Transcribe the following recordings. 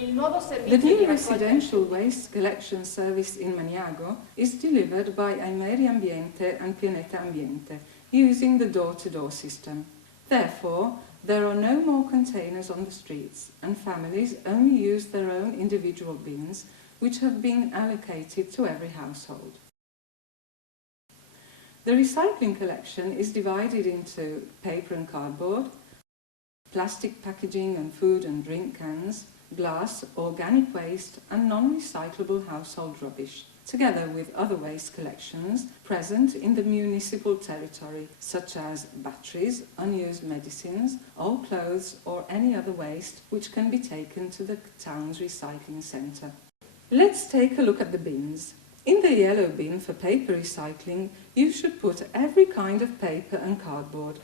The new residential waste collection service in Maniago is delivered by Aimeri Ambiente and Pianeta Ambiente using the door-to-door system. Therefore, there are no more containers on the streets and families only use their own individual bins which have been allocated to every household. The recycling collection is divided into paper and cardboard, plastic packaging and food and drink cans, glass, organic waste and non-recyclable household rubbish, together with other waste collections present in the municipal territory, such as batteries, unused medicines, old clothes or any other waste which can be taken to the town's recycling centre. Let's take a look at the bins. In the yellow bin for paper recycling, you should put every kind of paper and cardboard.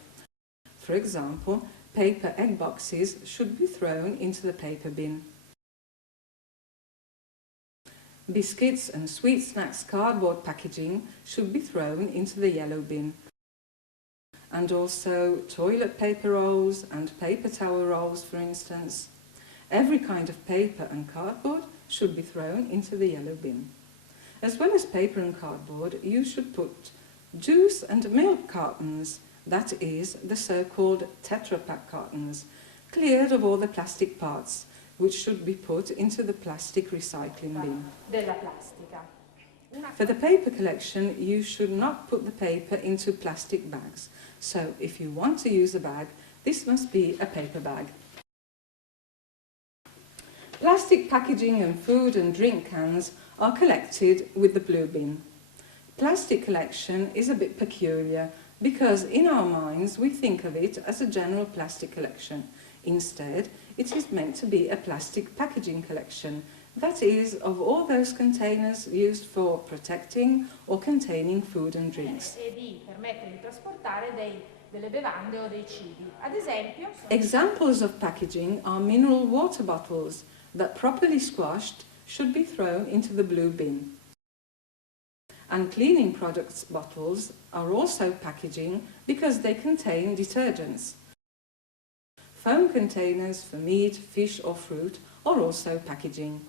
For example, paper egg boxes should be thrown into the paper bin. Biscuits and sweet snacks cardboard packaging should be thrown into the yellow bin. And also toilet paper rolls and paper towel rolls, for instance. Every kind of paper and cardboard should be thrown into the yellow bin. As well as paper and cardboard, you should put juice and milk cartons, that is, the so-called Tetra Pak cartons, cleared of all the plastic parts, which should be put into the plastic recycling bin. For the paper collection, you should not put the paper into plastic bags. So, if you want to use a bag, this must be a paper bag. Plastic packaging and food and drink cans are collected with the blue bin. Plastic collection is a bit peculiar because in our minds we think of it as a general plastic collection. Instead, it is meant to be a plastic packaging collection, that is, of all those containers used for protecting or containing food and drinks. Examples of packaging are mineral water bottles that, properly squashed, should be thrown into the blue bin. And cleaning products bottles are also packaging because they contain detergents. Foam containers for meat, fish or fruit are also packaging.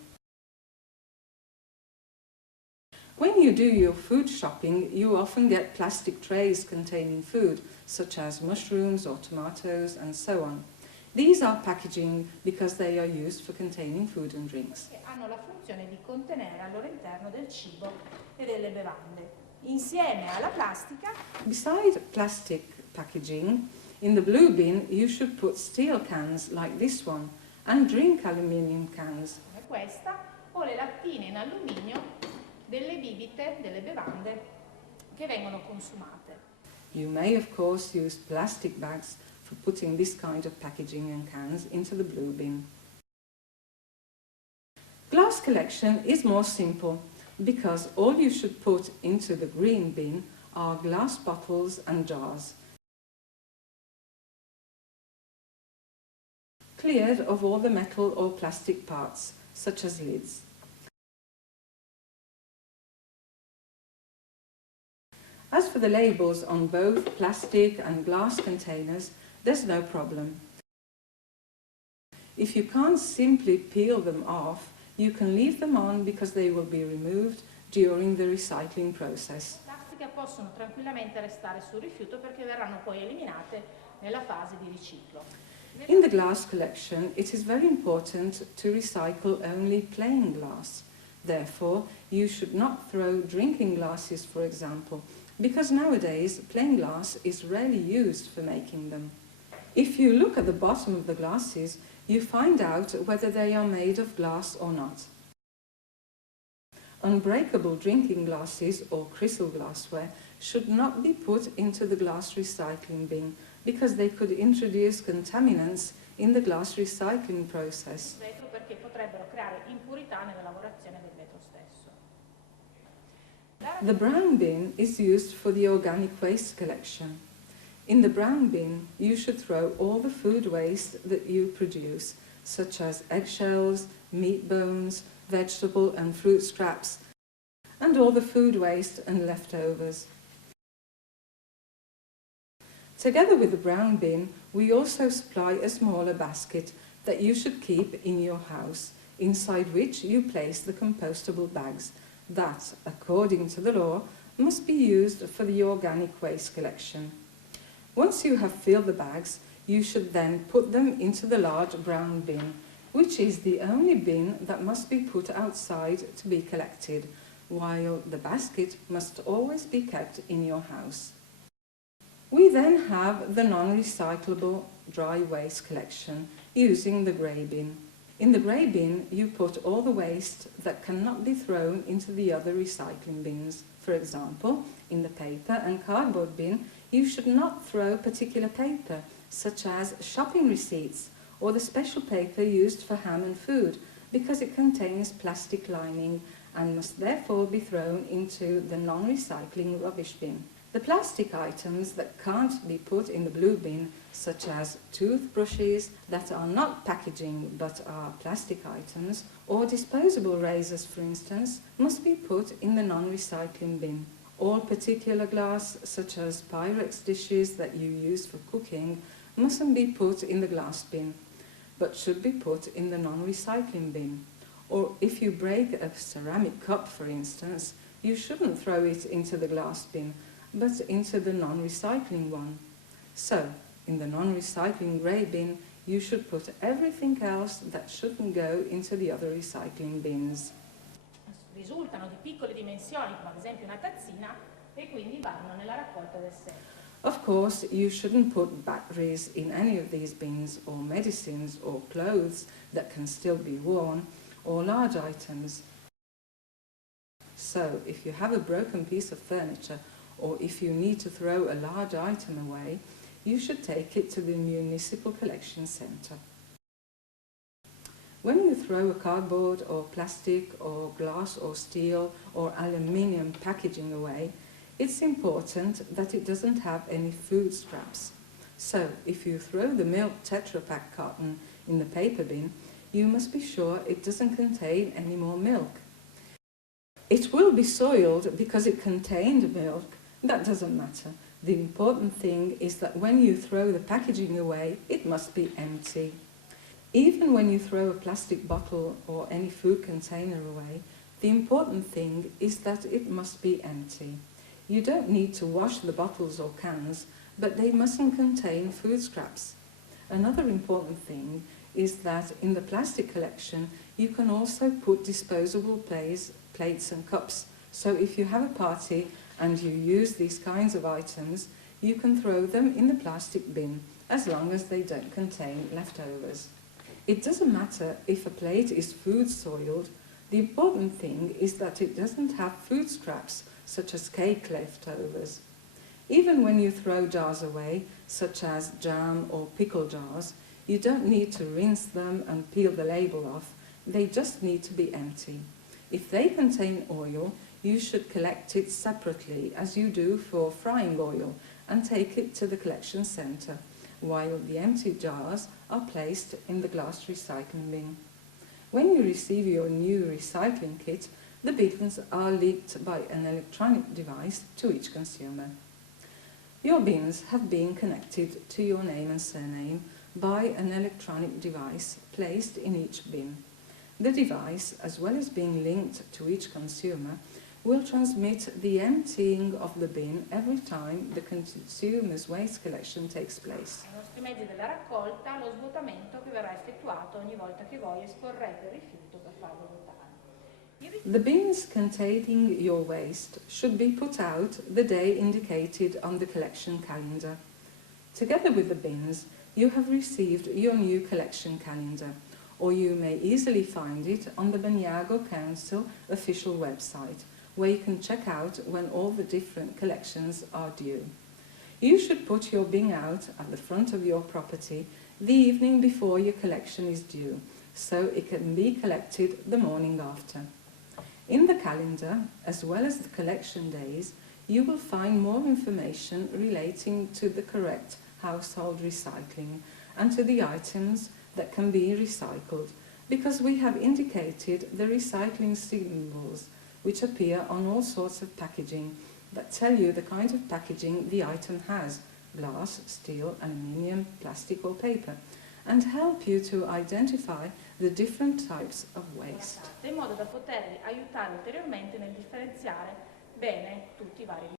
When you do your food shopping, you often get plastic trays containing food, such as mushrooms or tomatoes and so on. These are packaging because they are used for containing food and drinks. Hanno la funzione di contenere al loro interno del cibo e delle bevande. Insieme alla plastica. Besides plastic packaging, in the blue bin you should put steel cans like this one and drink aluminium cans. Come questa, o le lattine in alluminio delle bibite, delle bevande che vengono consumate. You may of course use plastic bags for putting this kind of packaging and cans into the blue bin. Glass collection is more simple because all you should put into the green bin are glass bottles and jars, cleared of all the metal or plastic parts, such as lids. As for the labels on both plastic and glass containers, there's no problem. If you can't simply peel them off, you can leave them on because they will be removed during the recycling process. Le plastiche possono tranquillamente restare sul rifiuto perché verranno poi eliminate nella fase di riciclo. In the glass collection, it is very important to recycle only plain glass. Therefore, you should not throw drinking glasses, for example, because nowadays plain glass is rarely used for making them. If you look at the bottom of the glasses, you find out whether they are made of glass or not. Unbreakable drinking glasses or crystal glassware should not be put into the glass recycling bin because they could introduce contaminants in the glass recycling process. Perché potrebbero creare impurità nella lavorazione del vetro stesso. The brown bin is used for the organic waste collection. In the brown bin, you should throw all the food waste that you produce, such as eggshells, meat bones, vegetable and fruit scraps, and all the food waste and leftovers. Together with the brown bin, we also supply a smaller basket that you should keep in your house. inside which you place the compostable bags that, according to the law, must be used for the organic waste collection. Once you have filled the bags, you should then put them into the large brown bin, which is the only bin that must be put outside to be collected, while the basket must always be kept in your house. We then have the non-recyclable dry waste collection using the grey bin. In the grey bin, you put all the waste that cannot be thrown into the other recycling bins. For example, in the paper and cardboard bin, you should not throw particular paper, such as shopping receipts or the special paper used for ham and food, because it contains plastic lining and must therefore be thrown into the non-recycling rubbish bin. The plastic items that can't be put in the blue bin, such as toothbrushes that are not packaging but are plastic items, or disposable razors for instance, must be put in the non-recycling bin. All particular glass, such as Pyrex dishes that you use for cooking, mustn't be put in the glass bin, but should be put in the non-recycling bin. Or if you break a ceramic cup, for instance, you shouldn't throw it into the glass bin, but into the non-recycling one. So, in the non-recycling grey bin, you should put everything else that shouldn't go into the other recycling bins. Risultano di piccole dimensioni, come ad esempio una tazzina, e quindi vanno nella raccolta del sé. Of course, you shouldn't put batteries in any of these bins, or medicines, or clothes that can still be worn, or large items. So, if you have a broken piece of furniture, or if you need to throw a large item away, you should take it to the municipal collection centre. When you throw a cardboard or plastic or glass or steel or aluminium packaging away, it's important that it doesn't have any food scraps. So, if you throw the milk Tetra Pak carton in the paper bin, you must be sure it doesn't contain any more milk. It will be soiled because it contained milk. That doesn't matter. The important thing is that when you throw the packaging away, it must be empty. Even when you throw a plastic bottle or any food container away, the important thing is that it must be empty. You don't need to wash the bottles or cans, but they mustn't contain food scraps. Another important thing is that in the plastic collection, you can also put disposable plates and cups. So if you have a party and you use these kinds of items, you can throw them in the plastic bin, as long as they don't contain leftovers. It doesn't matter if a plate is food soiled. The important thing is that it doesn't have food scraps, such as cake leftovers. Even when you throw jars away, such as jam or pickle jars, you don't need to rinse them and peel the label off. They just need to be empty. If they contain oil, you should collect it separately, as you do for frying oil, and take it to the collection centre, while the empty jars are placed in the glass recycling bin. When you receive your new recycling kit, the bins are linked by an electronic device to each consumer. Your bins have been connected to your name and surname by an electronic device placed in each bin. The device, as well as being linked to each consumer, will transmit the emptying of the bin every time the consumer's waste collection takes place. Ai nostri mezzi della raccolta, lo svuotamento che verrà effettuato ogni volta che voi esporrete il rifiuto per farlo vuotare. The bins containing your waste should be put out the day indicated on the collection calendar. Together with the bins, you have received your new collection calendar, or you may easily find it on the Maniago Council official website, where you can check out when all the different collections are due. You should put your bin out at the front of your property the evening before your collection is due, so it can be collected the morning after. In the calendar, as well as the collection days, you will find more information relating to the correct household recycling and to the items that can be recycled, because we have indicated the recycling symbols which appear on all sorts of packaging that tell you the kind of packaging the item has, glass, steel, aluminium, plastic or paper, and help you to identify the different types of waste. in modo da poterli aiutare ulteriormente nel differenziare bene tutti i vari